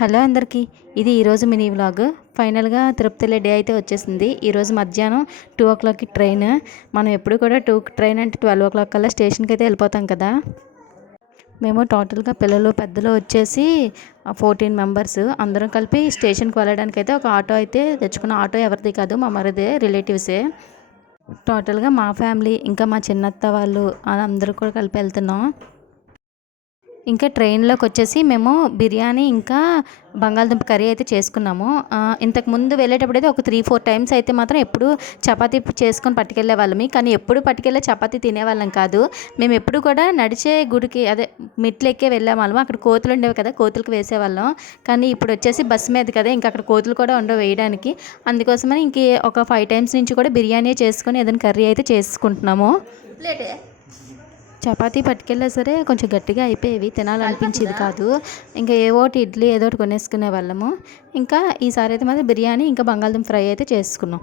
Hello అందరికీ, ఇది ఈరోజు మినీ వ్లాగ్. ఫైనల్గా తిరుపతి వెళ్ళే డే అయితే వచ్చేసింది. ఈరోజు మధ్యాహ్నం 2 o'clockకి ట్రైన్. మనం ఎప్పుడు కూడా 2కి ట్రైన్ అంటే 12 o'clock కల్లా స్టేషన్కి అయితే వెళ్ళిపోతాం కదా. మేము టోటల్గా పిల్లలు పెద్దలు వచ్చేసి 14 మెంబర్స్ అందరం కలిపి స్టేషన్కి వెళ్ళడానికి అయితే ఒక ఆటో అయితే తెచ్చుకున్న. ఆటో ఎవరిది కాదు, మా మరిదే, రిలేటివ్సే. టోటల్గా మా ఫ్యామిలీ ఇంకా మా చిన్నత్త వాళ్ళు అందరూ కూడా కలిపి వెళ్తున్నాం. ఇంకా ట్రైన్లోకి వచ్చేసి మేము బిర్యానీ ఇంకా బంగాళదుంప కర్రీ అయితే చేసుకున్నాము. ఇంతకు ముందు వెళ్ళేటప్పుడు అయితే ఒక 3-4 టైమ్స్ అయితే మాత్రం ఎప్పుడు చపాతీ చేసుకొని పట్టుకెళ్ళే వాళ్ళమి. కానీ ఎప్పుడు పట్టుకెళ్ళే చపాతీ తినేవాళ్ళం కాదు. మేము ఎప్పుడు కూడా నడిచే గుడికి అదే మెట్లు ఎక్కే వెళ్ళేవాళ్ళం. అక్కడ కోతులు ఉండేవి కదా, కోతులకు వేసేవాళ్ళం. కానీ ఇప్పుడు వచ్చేసి బస్సు మీద కదా, ఇంకా అక్కడ కోతులు కూడా ఉండవు వేయడానికి. అందుకోసమని ఇంక ఒక 5 టైమ్స్ నుంచి కూడా బిర్యానీ చేసుకొని ఏదైనా కర్రీ అయితే చేసుకుంటున్నాము. చపాతీ పట్టుకెళ్ళా సరే కొంచెం గట్టిగా అయిపోయేవి, తినాలనిపించేది కాదు. ఇంకా ఏవోటి ఇడ్లీ ఏదోటి కొనేసుకునే వాళ్ళము. ఇంకా ఈసారి అయితే మాత్రం బిర్యానీ ఇంకా బంగాళదుంప ఫ్రై అయితే చేసుకున్నాం.